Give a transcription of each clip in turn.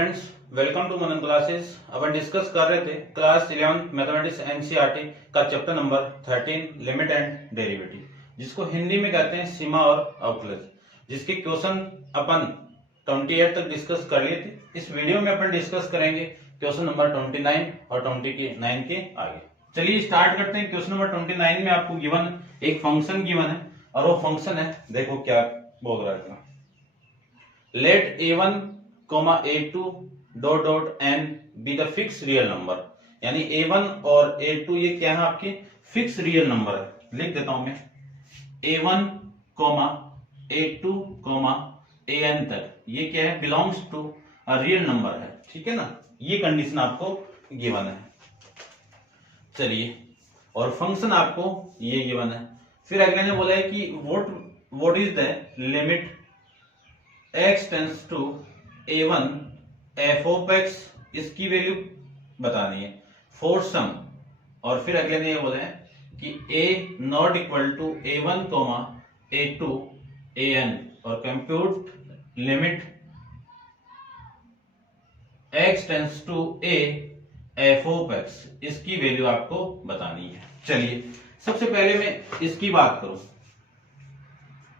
Friends, welcome to Manan classes. अपन discuss कर रहे थे क्लास 11 मैथमेटिक्स एनसीईआरटी का chapter number 13 limit and derivative, जिसको हिंदी में कहते हैं सीमा और अवकलज, जिसके क्वेश्चन अपन 28 तक डिस्कस कर लिए थे। इस वीडियो में अपन डिस्कस करेंगे क्वेश्चन नंबर 29 और 29 के आगे। चलिए स्टार्ट करते हैं। क्वेश्चन नंबर 29 में आपको गिवन एक फंक्शन गिवन है और वो फंक्शन है, देखो क्या बोल रहा है, let a1 a2 dot dot n be the fix real number. यानी a1 और a2 ये क्या है, आपके फिक्स रियल नंबर है। लिख देता हूं मैं a1 a2 an तक ये क्या है, belongs to a real number है। ठीक है ना, ये कंडीशन आपको गिवन है। चलिए, और फंक्शन आपको ये गिवन है। फिर अगले ने बोला है कि what is the limit x tends to a1 f of x, इसकी वैल्यू बतानी है फॉर सम। और फिर अगले ने ये बोला है कि a not equal to a1 a2 an और compute limit x tends to a f of x, इसकी वैल्यू आपको बतानी है। चलिए, सबसे पहले मैं इसकी बात करूं,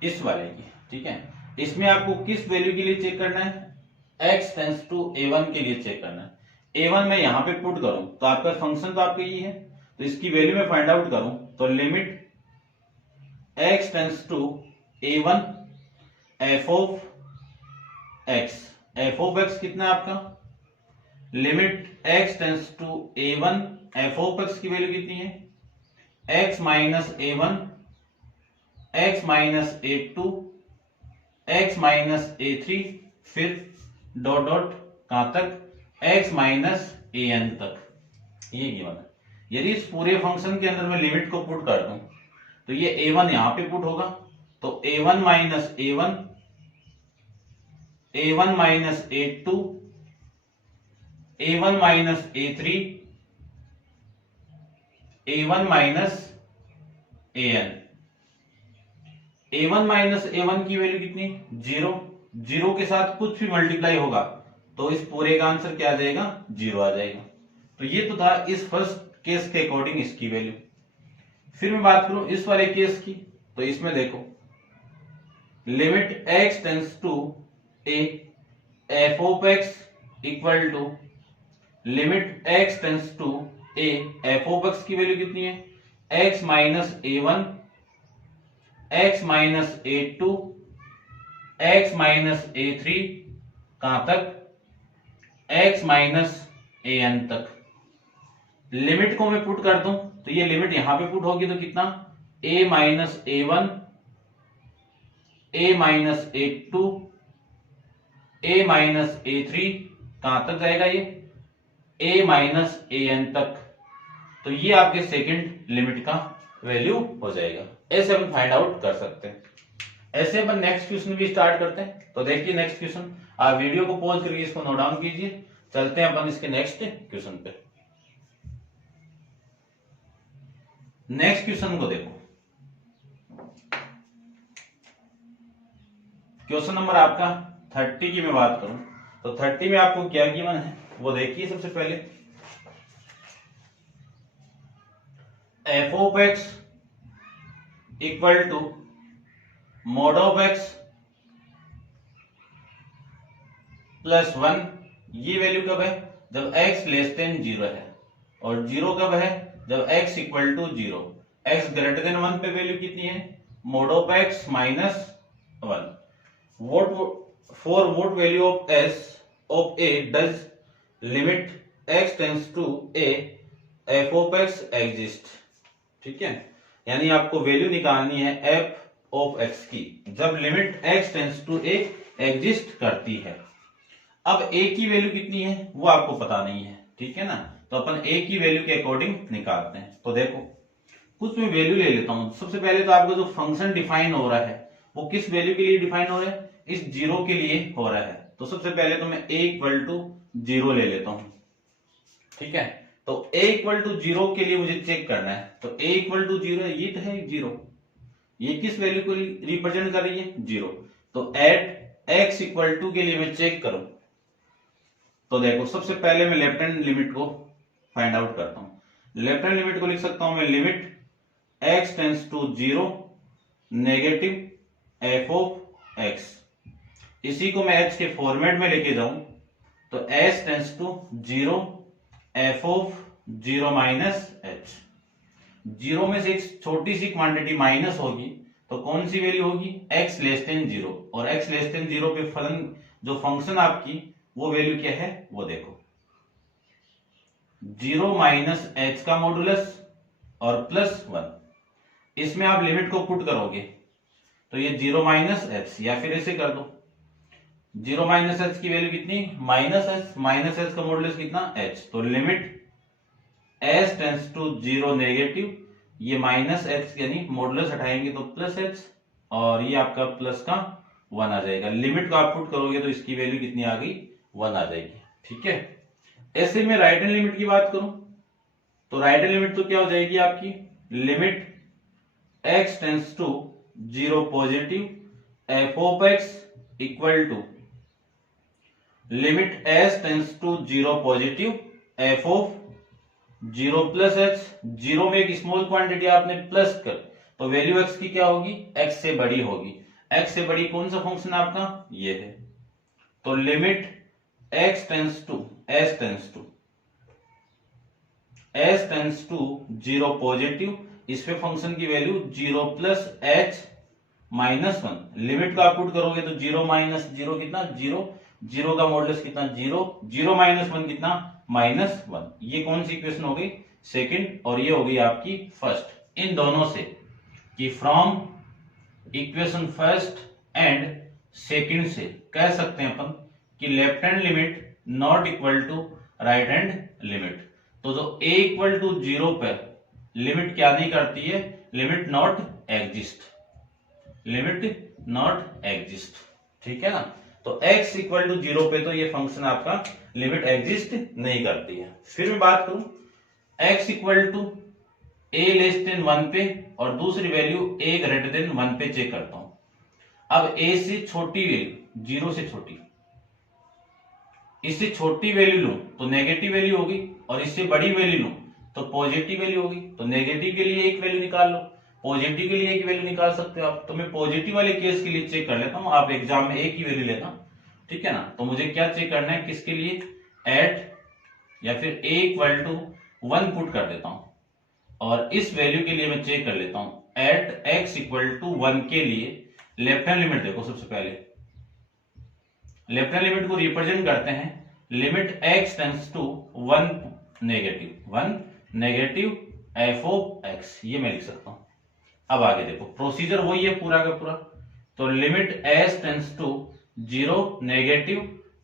इस वाले की। ठीक है, इसमें आपको किस वैल्यू के लिए चेक करना है, x टेंस टू a1 के लिए चेक करना है। a1 मैं यहां पे पुट करूं तो आपका फंक्शन तो आपका ये है, तो इसकी वैल्यू मैं फाइंड आउट करूं तो limit x tends to a1 f of x कितना है आपका, limit x tends to a1 f of x की वैल्यू कितनी है, x minus a1 x minus a2 x minus a3, फिर डॉट डॉट कहां तक, x माइनस an तक, ये गिवन है। यदि इस पूरे फंक्शन के अंदर मैं लिमिट को पुट कर दूं तो ये a1 यहां पे पुट होगा, तो a1 minus a1 a1 minus a2 a1 minus a3 a1 minus an। a1 minus a1 की वैल्यू कितनी, 0। 0 के साथ कुछ भी मल्टीप्लाई होगा तो इस पूरे का आंसर क्या आ जाएगा, 0 आ जाएगा। तो ये तो था इस फर्स्ट केस के अकॉर्डिंग इसकी वैल्यू। फिर मैं बात करूं इस वाले केस की, तो इसमें देखो limit x tends to a f of x equal to limit x tends to a f of x की वैल्यू कितनी है, x minus a1 x minus a2 x minus a3 कहां तक, x माइनस an तक। Limit को मैं put कर दूं तो ये लिमिट यहां पे पुट होगी तो कितना, a minus a1 a minus a2 a minus a3 कहां तक जाएगा, ये a माइनस an तक। तो ये आपके सेकंड लिमिट का वैल्यू हो जाएगा। ऐसे हम फाइंड आउट कर सकते हैं। ऐसे अपन नेक्स्ट क्वेश्चन भी स्टार्ट करते हैं। तो देखिए नेक्स्ट क्वेश्चन, आप वीडियो को पॉज करके इसको नोट डाउन कीजिए। चलते हैं अपन इसके नेक्स्ट क्वेश्चन पे। नेक्स्ट क्वेश्चन को देखो, क्वेश्चन नंबर आपका 30 की मैं बात करूं तो 30 में आपको क्या गिवन है वो देखिए। सबसे पहले f of x equal to mod of x plus 1। ये वैल्यू कब है, जब x लेस देन 0 है, और 0 कब है, जब x equal to 0। x greater than 1 पे वैल्यू कितनी है, mod of x minus 1। For what value of s of a does limit x tends to a f of x exist. ठीक है, यानी आपको वैल्यू निकालनी है f ऑफ x की जब limit x tends to a exist करती है। अब a की वैल्यू कितनी है वो आपको पता नहीं है। ठीक है ना, तो अपन a की वैल्यू के अकॉर्डिंग निकालते हैं। तो देखो कुछ मैं वैल्यू ले लेता हूं। सबसे पहले तो आपका जो फंक्शन डिफाइन हो रहा है वो किस वैल्यू के लिए डिफाइन हो रहा है, इस 0 के लिए हो रहा है। तो सबसे पहले तो मैं a इक्वल टू 0 ले लेता हूं। ठीक है, तो a इक्वल टू 0 के लिए मुझे चेक करना है, तो a इक्वल टू 0 है, ये तो है 0, ये किस वैल्यू को रिप्रेजेंट कर रही है, 0। तो एट x इक्वल टू के लिए मैं चेक करूं तो देखो सबसे पहले मैं लेफ्ट हैंड लिमिट को फाइंड आउट करता हूं। लेफ्ट हैंड लिमिट को लिख सकता हूं मैं limit x tends to 0 negative f of x। इसी को मैं h के फॉर्मेट में लेके जाऊं तो s tends to 0 f of 0 minus h। 0 में से एक छोटी सी क्वांटिटी माइनस होगी तो कौन सी वैल्यू होगी, x लेस देन 0। और x लेस देन 0 पे फलन जो फंक्शन आपकी वो वैल्यू क्या है वो देखो, 0 माइनस h का मॉडुलस और प्लस 1। इसमें आप लिमिट को पुट करोगे तो ये 0 माइनस h, या फिर ऐसे कर दो 0 माइनस h की वैल्यू कितनी माइनस h का मॉडुलस कितना h। तो limit s tends to 0 negative, ये माइनस h यानी मॉडुलस हटाएंगे तो प्लस h, और ये आपका प्लस का 1 आ जाएगा। लिमिट को आप पुट करोगे तो इसकी वैल्यू कितनी आ गई 1 आ जाएगी। ठीक है, ऐसे में राइट हैंड लिमिट की बात करूं तो राइट हैंड लिमिट तो क्या हो जाएगी आपकी, limit x tends to 0 positive f of x equal to limit s tends to 0 positive f of 0 plus h। 0 में एक स्मॉल क्वांटिटी आपने प्लस कर तो वैल्यू x की क्या होगी, x से बड़ी होगी। x से बड़ी कौन सा फंक्शन आपका, ये है। तो limit x tends to 0 positive, इस पे फंक्शन की value 0 plus h minus 1। Limit को आप पुट करोगे तो 0 माइनस 0 कितना 0, 0 का मॉडुलस कितना 0, 0 माइनस 1 कितना माइनस 1। ये कौन सी इक्वेशन हो गई, सेकंड, और ये हो गई आपकी फर्स्ट। इन दोनों से कि from equation first and second से कह सकते हैं अपन कि left hand limit not equal to right hand limit. तो जो a इक्वल टू 0 पर लिमिट क्या नहीं करती है, लिमिट नॉट एग्जिस्ट। ठीक है ना, तो x इक्वल टू 0 पे तो ये फंक्शन आपका लिमिट एग्जिस्ट नहीं करती है। फिर मैं बात करूं x equal to a less than 1 पे और दूसरी वैल्यू a ग्रेटर देन 1 पे चेक करता हूं। अब a से छोटी वैल्यू 0 से छोटी, इससे छोटी वैल्यू लूं तो नेगेटिव वैल्यू होगी, और इससे बड़ी वैल्यू लूं तो पॉजिटिव वैल्यू होगी। तो नेगेटिव के लिए एक वैल्यू निकाल लो, पॉजिटिव के लिए एक वैल्यू निकाल सकते हो आप। तो मैं पॉजिटिव वाले केस के लिए चेक कर लेता हूं, आप एग्जाम में एक ही वैल्यू लेना। ठीक है ना, तो मुझे क्या चेक करना है, किसके लिए, एट या फिर a इक्वल टू 1 पुट कर देता हूं, और इस वैल्यू के लिए मैं चेक कर लेता हूं एट x इक्वल टू 1 के लिए लेफ्ट हैंड लिमिट देखो। सबसे पहले लेफ्ट हैंड लिमिट को रिप्रेजेंट करते हैं, limit x tends to 1 negative f of x, ये मैं लिख सकता हूं। अब आगे देखो प्रोसीजर वही है पूरा का पूरा। तो limit s tends to 0 negative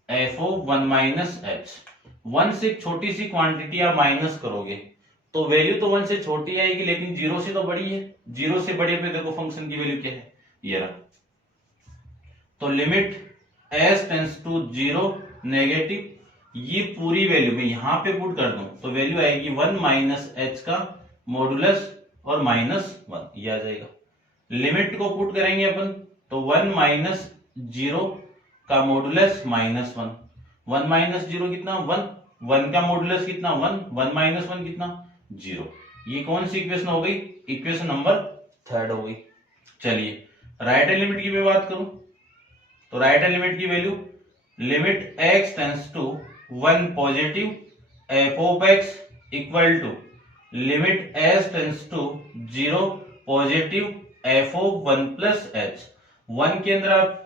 f of 1 minus h। 1 से एक छोटी सी क्वांटिटी आप माइनस करोगे तो वैल्यू तो 1 से छोटी आएगी, लेकिन 0 से तो बड़ी है। 0 से बड़े पे देखो फंक्शन की वैल्यू क्या है, ये रहा। तो limit s tends to 0 negative, ये पूरी वैल्यू मैं यहां पे पुट कर दूं तो वैल्यू आएगी 1 माइनस h का मॉडुलस और माइनस 1, ये आ जाएगा। लिमिट को पुट करेंगे अपन तो 1 माइनस 0 का मॉडुलस माइनस 1। 1 माइनस 0 कितना 1, 1 का मॉडुलस कितना 1, 1 माइनस 1 कितना 0। ये कौन सी इक्वेशन हो गई, इक्वेशन नंबर 3 हो गई। चलिए राइट हैंड लिमिट की मैं बात करूं तो राइट हैंड लिमिट की value limit x tends to 1 positive f of x equal to limit s tends to 0 positive f of 1 plus h। 1 के अंदर आप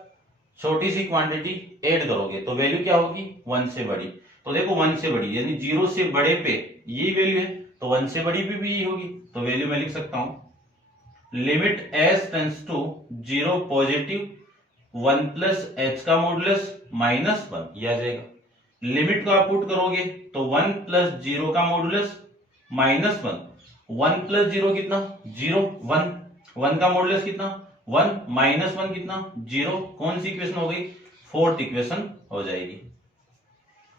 छोटी सी क्वांटिटी ऐड करोगे तो वैल्यू क्या होगी, 1 से बड़ी। तो देखो 1 से बड़ी यानी 0 से बड़े पे यही वैल्यू है, तो 1 से बड़ी पे भी यही होगी। तो वैल्यू मैं लिख सकता हूं limit s tends to 0 positive 1 plus h का मॉडुलस माइनस 1, ये आ जाएगा। लिमिट को आप पुट करोगे तो 1 प्लस 0 का मॉडुलस माइनस 1। 1 प्लस 0 कितना 0, 1 का मॉडुलस कितना 1, माइनस 1 कितना 0। कौन सी इक्वेशन हो गई, फोर्थ इक्वेशन हो जाएगी।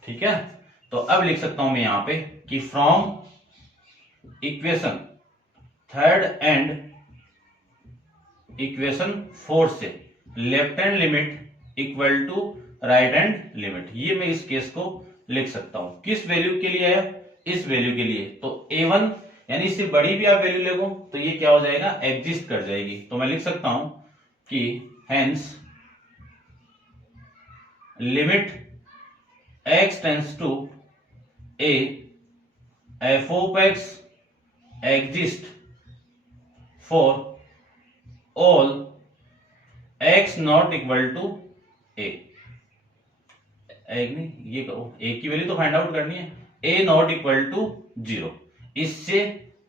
ठीक है, तो अब लिख सकता हूं मैं यहां पे कि from equation third and equation fourth से left hand limit equal to right hand limit, ये मैं इस केस को लिख सकता हूं। किस वैल्यू के लिए है? इस वैल्यू के लिए। तो a1 यानी इससे बड़ी भी आप वैल्यू लगो तो ये क्या हो जाएगा? एग्जिस्ट कर जाएगी। तो मैं लिख सकता हूं कि hence limit x tends to a f of x exist for all x not equal to a। नहीं, ये करो, a की वैल्यू तो फाइंड आउट करनी है। a नॉट इक्वल टू 0, इससे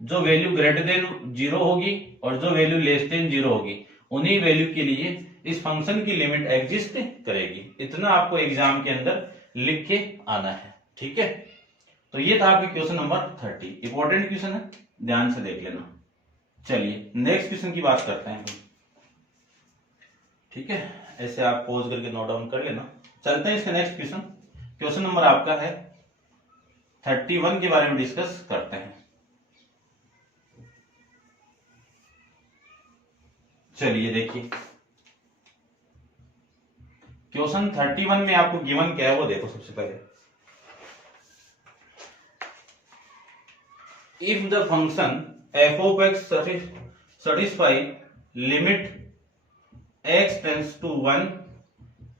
जो वैल्यू ग्रेटर देन 0 होगी और जो वैल्यू लेस देन 0 होगी उन्हीं वैल्यू के लिए इस फंक्शन की लिमिट एग्जिस्ट करेगी। इतना आपको एग्जाम के अंदर लिख के आना है, ठीक है। तो ये था आपका क्वेश्चन नंबर 30। इंपॉर्टेंट क्वेश्चन है, ध्यान से देख लेना। चलिए नेक्स्ट क्वेश्चन की बात करते हैं, ठीक है। ऐसे आप पॉज करके नोट डाउन कर लेना। चलते हैं इसका नेक्स्ट क्वेश्चन। क्वेश्चन नंबर आपका है 31 के बारे में डिस्कस करते हैं। चलिए देखिए क्वेश्चन 31 में आपको गिवन क्या है वो देखो। सबसे पहले if the function f of x satisfy limit x tends to 1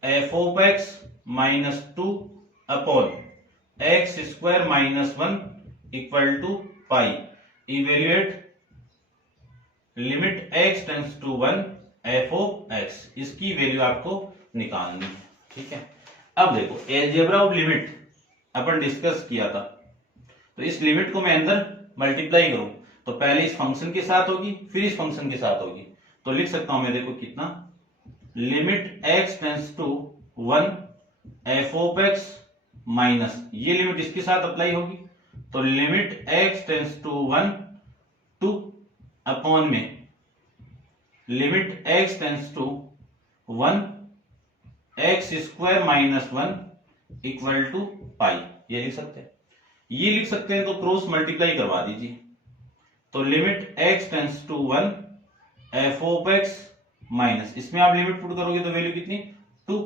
f of x minus 2 upon x square minus 1 equal to pi, evaluate limit x tends to 1 f of x, इसकी value आपको निकालनी है, ठीक है। अब देखो algebra of limit अपन discuss किया था, तो इस लिमिट को मैं अंदर मल्टीप्लाई करूं तो पहले इस फंक्शन के साथ होगी फिर इस फंक्शन के साथ होगी। तो लिख सकता हूं मैं, देखो कितना, limit x tends to 1 f of x minus, ये लिमिट इसके साथ अप्लाई होगी तो limit x tends to 1 two upon में limit x tends to 1 x square minus 1 equal to pi, ये लिख सकते हैं। ये लिख सकते हैं तो क्रॉस मल्टीप्लाई करवा दीजिए। तो limit x tends to 1 f of x minus, इसमें आप लिमिट पुट करोगे तो वैल्यू कितनी 2,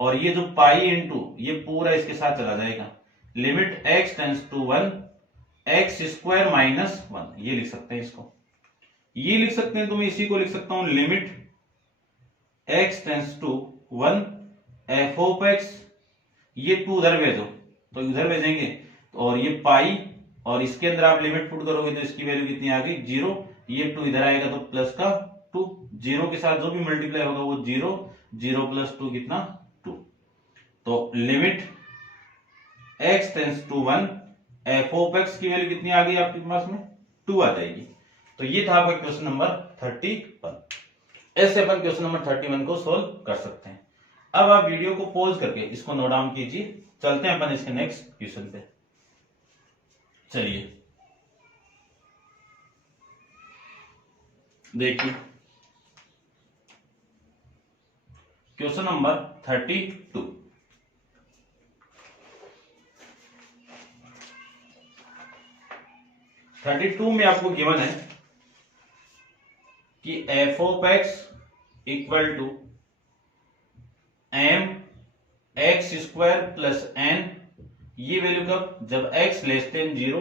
और ये जो पाई इंटू ये पूरा इसके साथ चला जाएगा। Limit x tends to 1 x square minus 1, ये लिख सकते हैं इसको। ये लिख सकते हैं तो मैं इसी को लिख सकता हूं limit x tends to 1 f of x, ये 2 उधर भेजो तो इधर भेजेंगे और ये पाई, और इसके अंदर आप लिमिट पुट करोगे तो इसकी वैल्यू कितनी आ गई 0, ये 2 इधर आएगा तो प्लस का 2, 0 के साथ जो भी मल्टीप्लाई होगा वो 0, 0 प्लस 2 कितना 2। तो limit x tends to 1 f of x की वैल्यू कितनी आ गई आपके पास में 2 आ जाएगी। तो ये था आपका क्वेश्चन नंबर 31। ऐसे अपन क्वेश्चन नंबर 31 को सोल्व कर सकते हैं। अब आप वीडियो को पॉज करके इसको नोट डाउन कीजिए। चलते हैं अपन इसके नेक्स्ट क्वेश्चन पे। चलिए देखिए क्वेश्चन नंबर 32। में आपको गिवन है कि f of x equal to m x square plus n, ये वैल्यू कब, जब x less than 0,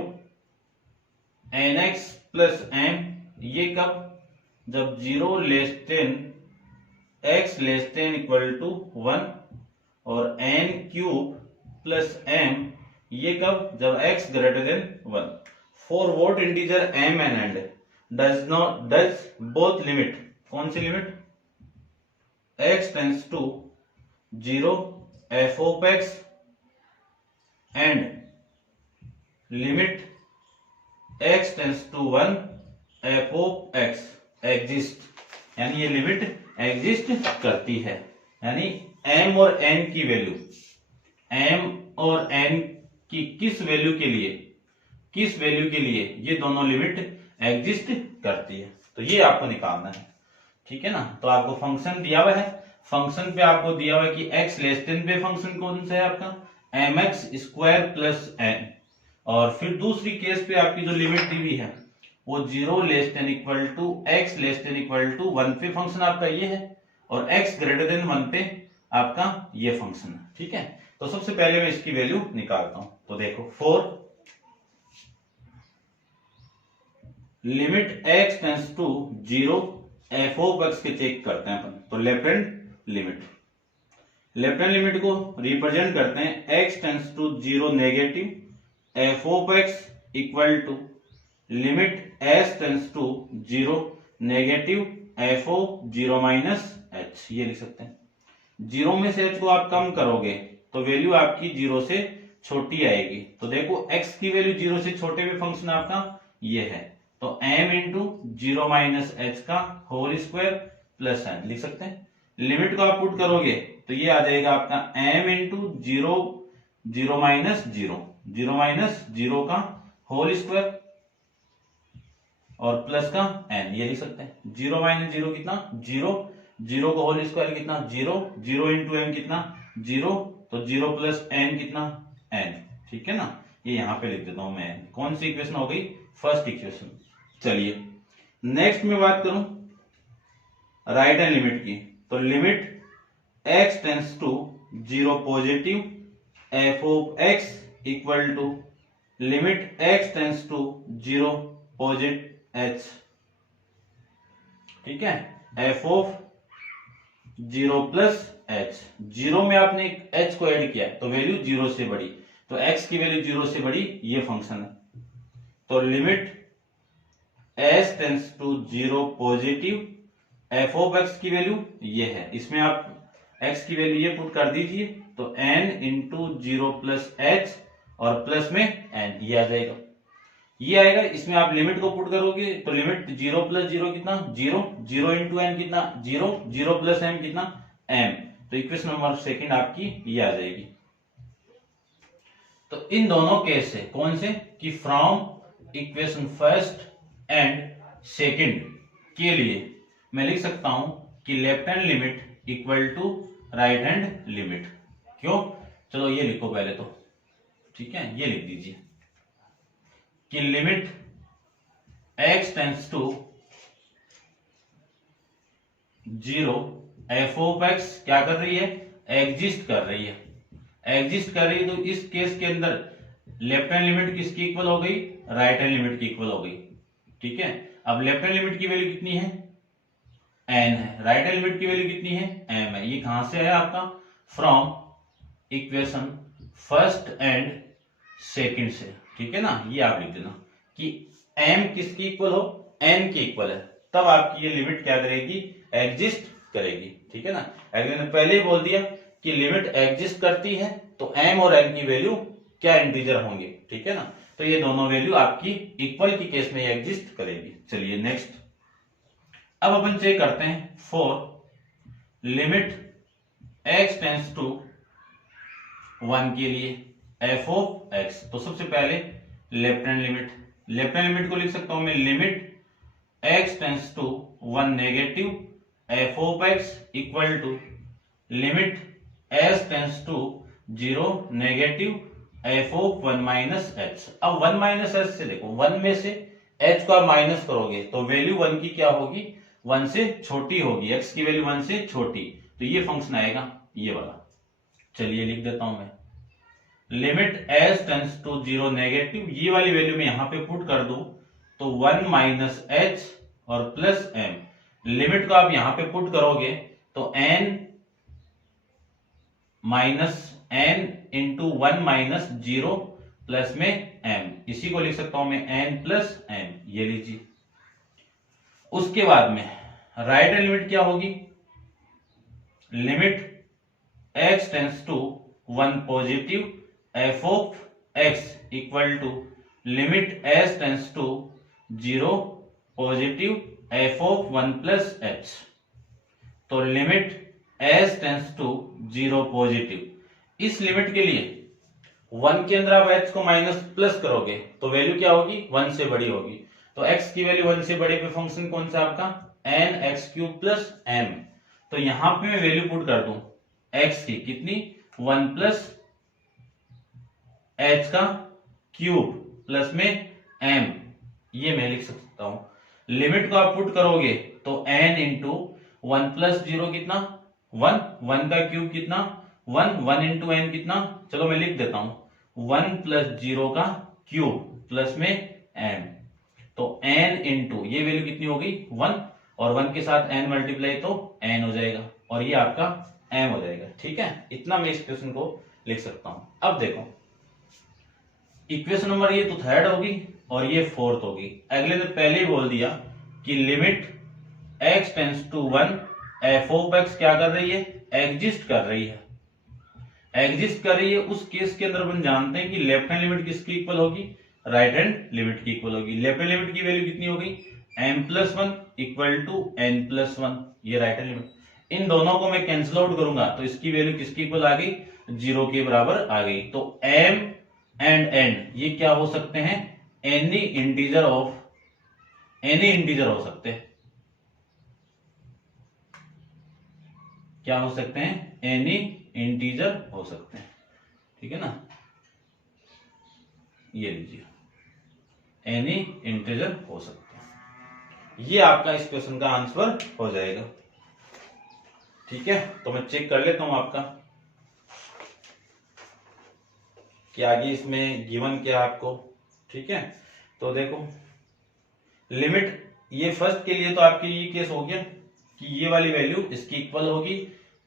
nx plus m, ये कब, जब 0 less than x less than equal to 1, और n क्यूब प्लस m, ये कब, जब x greater than 1। For what integer m and n does both limit, कौन सी limit, x tends to 0 f of x and limit x tends to 1 f of x exist, यानी ये limit exist करती है। यानी m और n की value, m और n की किस वैल्यू के लिए ये दोनों लिमिट एग्जिस्ट करती है। तो ये आपको निकालना है, ठीक है ना। तो आपको फंक्शन दिया हुआ है, फंक्शन पे आपको दिया हुआ है कि x लेस देन पे फंक्शन कौन सा है आपका mx स्क्वायर प्लस n, और फिर दूसरी केस पे आपकी जो लिमिट दी हुई है वो 0 less than equal to x less than equal to 1 पे फंक्शन आपका ये है, और x ग्रेटर देन 1 पे आपका ये फंक्शन है, ठीक है। तो सबसे पहले मैं इसकी वैल्यू निकालता हूं। तो देखो 4 limit x tends to 0 f of x के चेक करते हैं अपन। तो लेफ्ट हैंड लिमिट को रिप्रेजेंट करते हैं x tends to 0 negative f of x equal to limit s tends to 0 negative f of 0 minus h. ये लिख सकते हैं। 0 में से h को आप कम करोगे तो वैल्यू आपकी 0 से छोटी आएगी। तो देखो x की वैल्यू 0 से छोटे में फंक्शन आपका ये है, तो m इंटू 0 माइनस एच का होल स्क्वायर प्लस n लिख सकते हैं। लिमिट को आप पुट करोगे तो ये आ जाएगा आपका m इंटू 0 माइनस 0 का होल स्क्वायर और प्लस का n, ये लिख सकते हैं। 0 माइनस 0 कितना 0 का होल स्क्वायर कितना 0 इंटू m कितना 0, तो 0 प्लस n कितना n। ठीक है ना, ये यहां पे लिख देता हूं मैं। कौन सी इक्वेशन हो गई? First equation. चलिए नेक्स्ट में बात करूं राइट हैंड लिमिट की। तो limit x tends to 0 positive f of x equal to limit x tends to 0 positive h। ठीक है, एफ ऑफ 0 प्लस h। 0 में आपने h को ऐड किया तो वैल्यू 0 से बड़ी, तो x की वैल्यू 0 से बड़ी, ये फंक्शन है। तो limit s tends to 0 positive f of x की वैल्यू ये है। इसमें आप x की वैल्यू ये पुट कर दीजिए, तो n इंटू 0 प्लस h और प्लस में n, ये आ जाएगा, ये आएगा। इसमें आप लिमिट को पुट करोगे तो लिमिट 0 प्लस 0 कितना 0 इंटू n कितना 0 प्लस m कितना m। तो इक्वेशन नंबर सेकंड आपकी ये आ जाएगी। तो इन दोनों केस से कौन से कि from equation first and second के लिए मैं लिख सकता हूं कि left hand limit equal to right hand limit. क्यों? चलो ये लिखो पहले तो। ठीक है, ये लिख दीजिए कि limit x tends to 0 f of x क्या कर रही है? एग्जिस्ट कर रही है। तो इस केस के अंदर लेफ्ट हैंड लिमिट किसकी इक्वल हो गई? राइट हैंड लिमिट की इक्वल हो गई। ठीक है, अब लेफ्ट हैंड लिमिट की वैल्यू कितनी है? n है। राइट हैंड लिमिट की वैल्यू कितनी है? m है। ये कहां से है आपका? From equation first and second से। ठीक है ना, ये आप लिख देना कि m किसकी इक्वल हो? n की इक्वल है, तब आपकी ये लिमिट क्या करेगी? एग्जिस्ट करेगी। ठीक है ना, अगर मैंने पहले ही बोल दिया कि लिमिट एग्जिस्ट करती है तो m और n की वैल्यू क्या इंटीजर होंगे। ठीक है ना, तो ये दोनों वैल्यू आपकी इक्वल की केस में एग्जिस्ट करेगी। चलिए नेक्स्ट, अब अपन चेक करते हैं for limit x tends to 1 के लिए एफ ऑफ x। तो सबसे पहले लेफ्ट हैंड लिमिट को लिख सकता हूं मैं, limit x tends to 1 negative f of x equal to limit s tends to 0 negative f of 1 minus h। अब 1 माइनस h से देखो, 1 में से h को आप माइनस करोगे तो वैल्यू 1 की क्या होगी? 1 से छोटी होगी। x की वैल्यू 1 से छोटी, तो ये फंक्शन आएगा ये वाला। चलिए लिख देता हूं मैं, limit s tends to 0 negative, ये वाली वैल्यू में यहां पे पुट कर दूं तो 1 माइनस h और प्लस m। लिमिट को आप यहां पे पुट करोगे तो n minus n into 1 minus 0 plus में m, इसी को लिख सकता हूं मैं n प्लस m, ये लीजिए। उसके बाद में राइट हैंड लिमिट क्या होगी? Limit x tends to 1 positive f of x equal to limit s tends to 0 positive f of 1 plus h। तो limit s tends to 0 positive, इस लिमिट के लिए 1 के अंदर आप h को माइनस प्लस करोगे तो वैल्यू क्या होगी? 1 से बड़ी होगी। तो x की वैल्यू 1 से बड़े पे फंक्शन कौन सा आपका? n x cube plus m। तो यहां पे मैं वैल्यू पुट कर दूं x की कितनी? 1 प्लस h का क्यूब प्लस में m, ये मैं लिख सकता हूं। लिमिट को आप पुट करोगे तो n इंटू 1 प्लस 0 कितना? 1 का क्यूब कितना? 1 इंटू एन कितना, चलो मैं लिख देता हूं 1 प्लस 0 का क्यूब प्लस में एम, तो n इंटू ये वैल्यू कितनी हो गई 1, और 1 के साथ n मल्टीप्लाई तो n हो जाएगा, और ये आपका m हो जाएगा। ठीक है, इतना मैं इस क्वेश्चन को लिख सकता हूं। अब देखो इक्वेशन नंबर ये तो थर्ड होगी और ये फोर्थ होगी। अगले ने पहले ही बोल दिया कि limit x tends to 1 f of x क्या कर रही है, एग्जिस्ट कर रही है। एग्जिस्ट कर रही है उस केस के अंदर अपन जानते हैं कि लेफ्ट हैंड लिमिट किसकी इक्वल होगी, राइट हैंड लिमिट की इक्वल होगी। लेफ्ट हैंड लिमिट की वैल्यू कितनी हो गई, m+1 इक्वल टू n+1, ये राइट हैंड लिमिट। इन दोनों को मैं कैंसिल आउट करूंगा तो इसकी वैल्यू किसकी इक्वल आ गई, 0 के बराबर आ गई। तो m एंड n ये क्या हो सकते हैं, एनी इंटीजर हो सकते हैं, क्या हो सकते हैं, एनी इंटीजर हो सकते हैं। ठीक है ना, ये लीजिए एनी इंटीजर हो सकते हैं। ये आपका इस क्वेश्चन का आंसर हो जाएगा। ठीक है, तो मैं चेक कर लेता हूं आपका कि आगे इसमें गिवन क्या है आपको। ठीक है, तो देखो लिमिट ये फर्स्ट के लिए तो आपके ये केस हो गया कि ये वाली वैल्यू इसकी इक्वल होगी,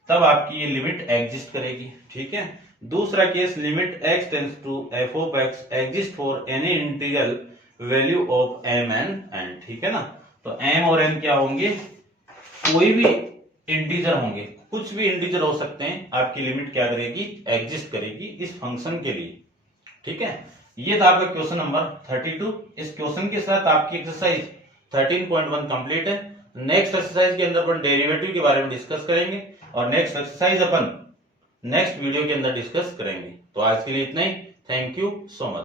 तब आपकी ये लिमिट एग्जिस्ट करेगी। ठीक है, दूसरा case limit x tends to f of x exist for any integral value of m and n। ठीक है ना, तो m और n क्या होंगे, कोई भी इंटीजर होंगे, कुछ भी इंटीजर हो सकते हैं, आपकी लिमिट क्या करेगी, एग्जिस्ट करेगी इस फंक्शन के लिए। ठीक है, ये था आपका क्वेश्चन नंबर 32। इस क्वेश्चन के साथ आपकी एक्सरसाइज 13.1 कंप्लीट है। नेक्स्ट एक्सरसाइज के अंदर अपन डेरिवेटिव के बारे में डिस्कस करेंगे और नेक्स्ट एक्सरसाइज अपन नेक्स्ट वीडियो के अंदर डिस्कस करेंगे। तो आज के लिए इतना ही, थैंक यू सो मच।